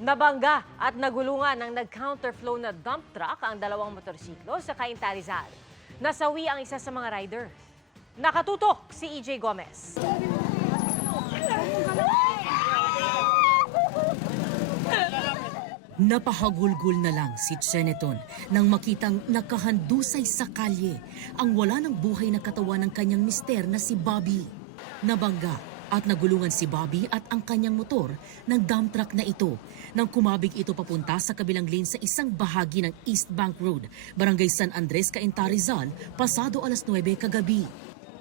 Nabangga at nagulungan ng nag-counterflow na dump truck ang dalawang motorsiklo sa Cainta Rizal. Nasawi ang isa sa mga rider. Nakatutok si EJ Gomez. Napahagulgol na lang si Cheneton nang makitang nakahandusay sa kalye ang wala ng buhay na katawan ng kanyang mister na si Bobby. Nabangga at nagulungan si Bobby at ang kanyang motor ng dump truck na ito nang kumabig ito papunta sa kabilang lane sa isang bahagi ng East Bank Road, Barangay San Andres, Cainta Rizal, pasado alas 9 kagabi.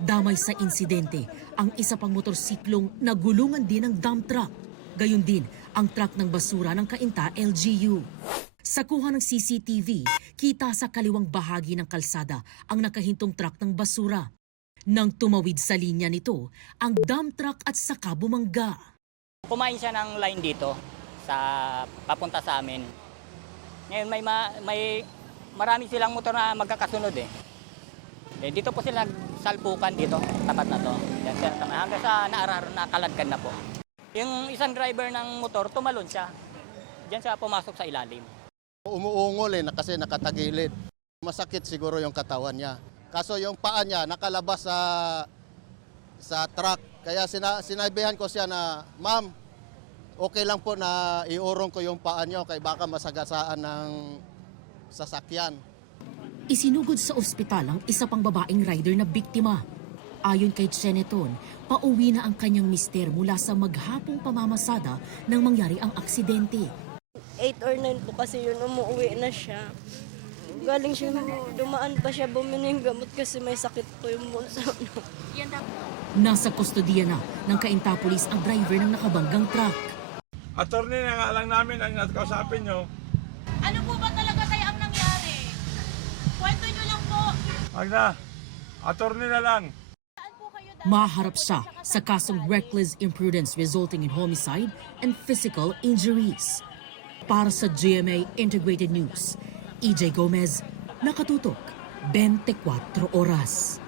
Damay sa insidente ang isa pang motorsiklong nagulungan din ng dump truck. Gayon din ang truck ng basura ng Cainta LGU. Sa kuha ng CCTV, kita sa kaliwang bahagi ng kalsada ang nakahintong truck ng basura. Nang tumawid sa linya nito, ang dump truck at saka bumangga. Kumain siya ng line dito sa papunta sa amin. Ngayon may marami silang motor na magkakasunod eh. Dito po sila salpukan dito, tapat na to. Yan, hanggang sa nakaladkad na po. Yung isang driver ng motor, tumalon siya. Diyan siya pumasok sa ilalim. Umuungol kasi nakatagilid. Masakit siguro yung katawan niya. Kaso yung paa niya nakalabas sa truck. Kaya sinabihan ko siya na, "Ma'am, okay lang po na iurong ko yung paa niyo kaya baka masagasaan ng sasakyan." Isinugod sa ospital ang isa pang babaeng rider na biktima. Ayon kay Cheneton, pauwi na ang kanyang mister mula sa maghapong pamamasada nang mangyari ang aksidente. 8 or 9 po kasi yun, umuwi na siya. Galing siya, dumaan pa siya bumili ng gamot kasi may sakit po yung bunso. Nasa kustodiya na ng Cainta Police ang driver ng nakabanggang truck. Attorney na nga lang namin ang nakausapin nyo. Ano po ba talaga tayo ang nangyari? Kwento nyo lang po. Wag na. Attorney na lang. Maharap siya sa kasong reckless imprudence resulting in homicide and physical injuries. Para sa GMA Integrated News, EJ Gomez, nakatutok 24 oras.